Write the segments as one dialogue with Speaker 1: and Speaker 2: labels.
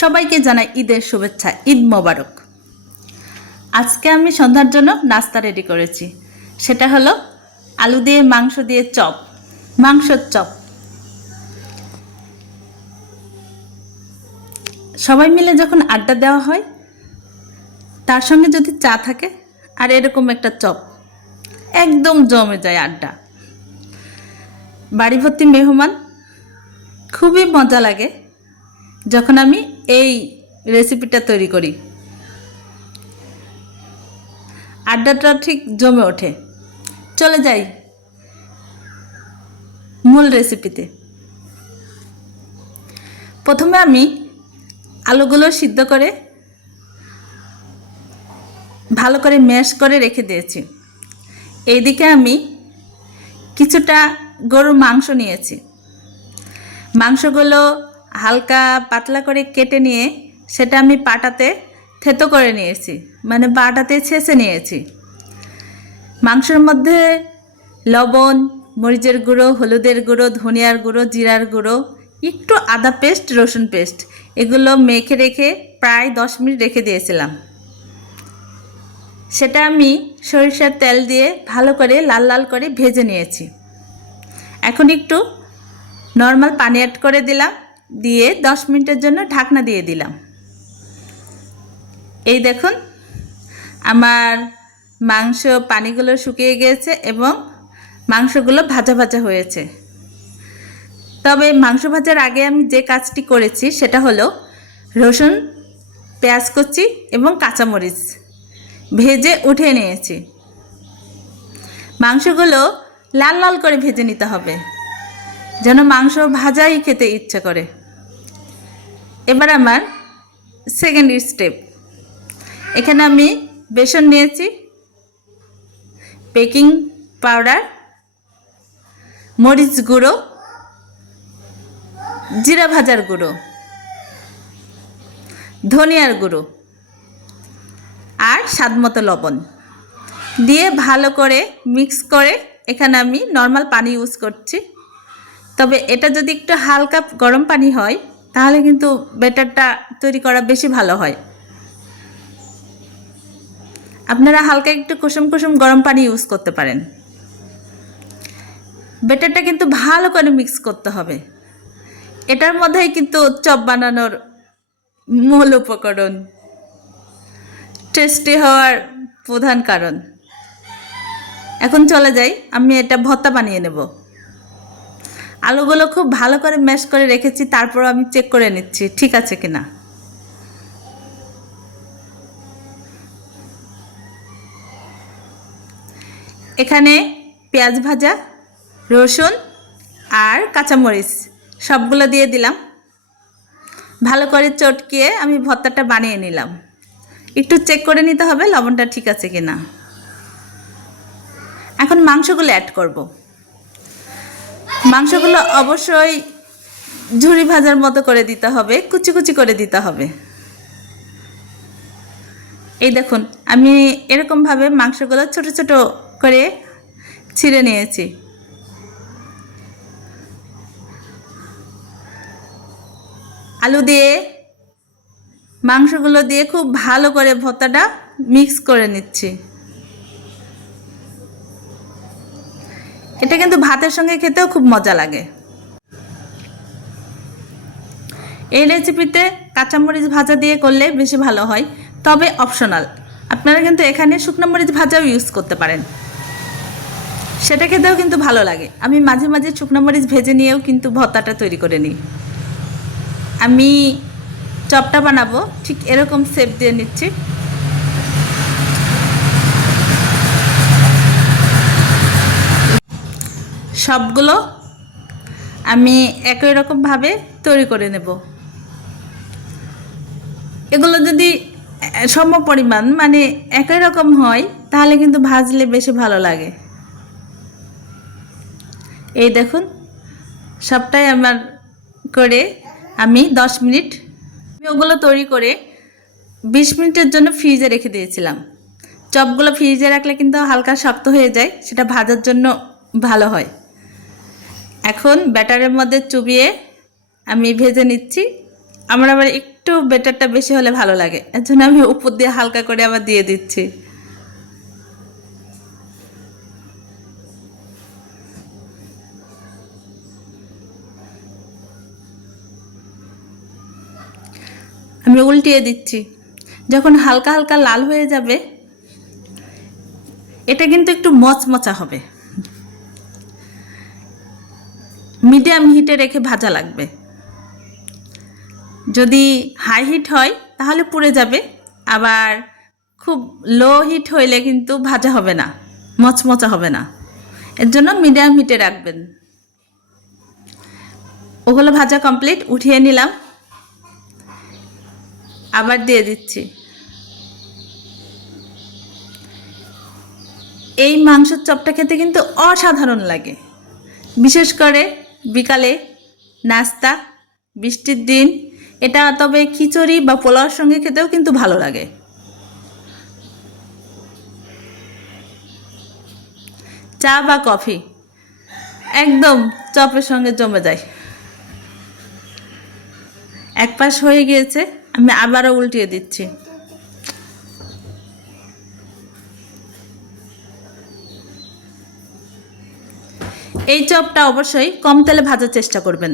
Speaker 1: সবাইকে জানাই ঈদের শুভেচ্ছা, ঈদ মোবারক। আজকে আমি সন্ধ্যার জন্য নাস্তা রেডি করেছি। সেটা হলো আলু দিয়ে মাংস দিয়ে চপ, মাংসর চপ। সবাই মিলে যখন আড্ডা দেওয়া হয়, তার সঙ্গে যদি চা থাকে, আর এরকম একটা চপ, একদম জমে যায় আড্ডা। বাড়ি ভর্তি মেহমান, খুবই মজা লাগে। যখন আমি এই রেসিপিটা তৈরি করি। আড্ডাটা ঠিক জমে ওঠে। চলে যাই মূল রেসিপিতে প্রথমে আমি আলুগুলো সিদ্ধ করে ভালো করে ম্যাশ করে রেখে দিয়েছি। এইদিকে আমি কিছুটা গরুর মাংস নিয়েছি। মাংসগুলো হালকা পাতলা করে কেটে নিয়ে সেটা আমি পাটাতে থেতো করে নিয়েছি মানে পাটাতে ছেঁচে নিয়েছি। মাংসের মধ্যে লবণ, মরিচের গুঁড়ো, হলুদের গুঁড়ো, ধনিয়ার গুঁড়ো, জিরার গুঁড়ো, একটু আদা পেস্ট, রসুন পেস্ট, এগুলো মেখে রেখে প্রায় দশ মিনিট রেখে দিয়েছিলাম। সেটা আমি সরিষার তেল দিয়ে ভালো করে লাল লাল করে ভেজে নিয়েছি। এখন একটু নর্মাল পানি অ্যাড করে দিলাম। দিয়ে দশ মিনিটের জন্য ঢাকনা দিয়ে দিলাম। এই দেখুন, আমার মাংস পানিগুলো শুকিয়ে গিয়েছে এবং মাংসগুলো ভাজা ভাজা হয়েছে। তবে মাংস ভাজার আগে আমি যে কাজটি করেছি সেটা হলো রসুন, পেঁয়াজ কুচি এবং কাঁচামরিচ ভেজে উঠিয়ে নিয়েছি। মাংসগুলো লাল লাল করে ভেজে নিতে হবে, যেন মাংস ভাজাই খেতে ইচ্ছে করে। এবার আমার সেকেন্ড স্টেপ এখানে আমি বেসন নিয়েছি বেকিং পাউডার মরিচ গুঁড়ো, জিরা ভাজার গুঁড়ো, ধনিয়ার গুঁড়ো আর স্বাদমতো লবণ দিয়ে ভালো করে মিক্স করে এখানে আমি নর্মাল পানি ইউজ করছি। তবে এটা যদি একটু হালকা গরম পানি হয় তাহলে কিন্তু ব্যাটারটা তৈরি করা বেশি ভালো হয়। আপনারা হালকা একটু কুসুম কুসুম গরম পানি ইউজ করতে পারেন। ব্যাটারটা কিন্তু ভালো করে মিক্স করতে হবে। এটার মধ্যেই কিন্তু চপ বানানোর মূল উপকরণ। টেস্টি হওয়ার প্রধান কারণ। এখন চলে যাই, আমি এটা ভত্তা বানিয়ে নেব। আলুগুলো খুব ভালো করে ম্যাশ করে রেখেছি তারপর আমি চেক করে নিচ্ছি, ঠিক আছে কিনা। এখানে পেঁয়াজ ভাজা, রসুন আর কাঁচামরিচ সবগুলো দিয়ে দিলাম। ভালো করে চটকিয়ে আমি ভর্তাটা বানিয়ে নিলাম। একটু চেক করে নিতে হবে লবণটা ঠিক আছে কিনা। এখন মাংসগুলো অ্যাড করব। মাংসগুলো অবশ্যই ঝুড়ি ভাজার মতো করে দিতে হবে, কুচি কুচি করে দিতে হবে। এই দেখুন, আমি এরকমভাবে মাংসগুলো ছোট ছোট করে ছিঁড়ে নিয়েছি। আলু দিয়ে, মাংসগুলো দিয়ে খুব ভালো করে ভর্তাটা মিক্স করে নিচ্ছি। এটা কিন্তু ভাতের সঙ্গে খেতেও খুব মজা লাগে। এই রেসিপিতে কাঁচামরিচ ভাজা দিয়ে করলে বেশি ভালো হয়, তবে অপশনাল আপনারা কিন্তু এখানে শুকনো মরিচ ভাজাও ইউজ করতে পারেন। সেটা খেতেও কিন্তু ভালো লাগে। আমি মাঝে মাঝে শুকনো মরিচ ভেজে নিয়েও কিন্তু ভর্তাটা তৈরি করে নিই। আমি চপটা বানাবো, ঠিক এরকম শেপ দিয়ে নিচ্ছি। সবগুলো আমি একই রকমভাবে তৈরি করে নেব। এগুলো যদি সম পরিমাণ মানে একই রকম হয়, তাহলে কিন্তু ভাজলে বেশি ভালো লাগে। এই দেখুন, সবটাই আমার করে আমি দশ মিনিট, আমি ওগুলো তৈরি করে বিশ মিনিটের জন্য ফ্রিজে রেখে দিয়েছিলাম। চপগুলো ফ্রিজে রাখলে কিন্তু হালকা শক্ত হয়ে যায়, সেটা ভাজার জন্য ভালো হয়। এখন ব্যাটারের মধ্যে চুবিয়ে আমি ভেজে নিচ্ছি। আমার আবার একটু বেটারটা বেশি হলে ভালো লাগে। এর জন্য আমি উপর দিয়ে হালকা করে আবার দিয়ে দিচ্ছি। আমি উল্টিয়ে দিচ্ছি। যখন হালকা হালকা লাল হয়ে যাবে, এটা কিন্তু একটু মচমচা হবে। মিডিয়াম হিটে রেখে ভাজা লাগবে। যদি হাই হিট হয়, তাহলে পুড়ে যাবে। আবার খুব লো হিট হইলে কিন্তু ভাজা হবে না, মচমচা হবে না। এর জন্য মিডিয়াম হিটে রাখবেন। ওগুলো ভাজা কমপ্লিট, উঠিয়ে নিলাম। আবার দিয়ে দিচ্ছি। এই মাংসের চপটা খেতে কিন্তু অসাধারণ লাগে। বিশেষ করে বিকালে নাস্তা, বৃষ্টির দিন। এটা তবে খিচুড়ি বা পোলাওর সঙ্গে খেতেও কিন্তু ভালো লাগে। চা বা কফি। একদম চপের সঙ্গে জমে যায়। এক পাশ হয়ে গিয়েছে, আমি আবারও উল্টিয়ে দিচ্ছি। এই চপটা অবশ্যই কম তেলে ভাজার চেষ্টা করবেন।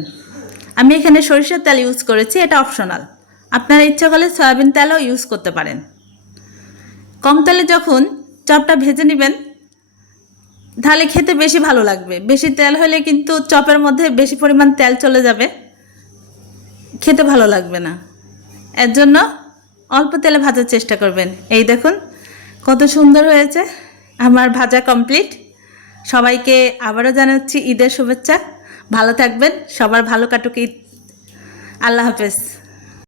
Speaker 1: আমি এখানে সরিষার তেল ইউজ করেছি, এটা অপশনাল আপনারা ইচ্ছা করলে সয়াবিন তেলও ইউজ করতে পারেন। কম তেলে যখন চপটা ভেজে নেবেন, তাহলে খেতে বেশি ভালো লাগবে। বেশি তেল হলে কিন্তু চপের মধ্যে বেশি পরিমাণ তেল চলে যাবে। খেতে ভালো লাগবে না। এর জন্য অল্প তেলে ভাজার চেষ্টা করবেন। এই দেখুন, কত সুন্দর হয়েছে। আমার ভাজা কমপ্লিট সবাইকে আবারও জানাচ্ছি ঈদের শুভেচ্ছা। ভালো থাকবেন সবার ভালো কাটুক ঈদ। আল্লাহ হাফেজ।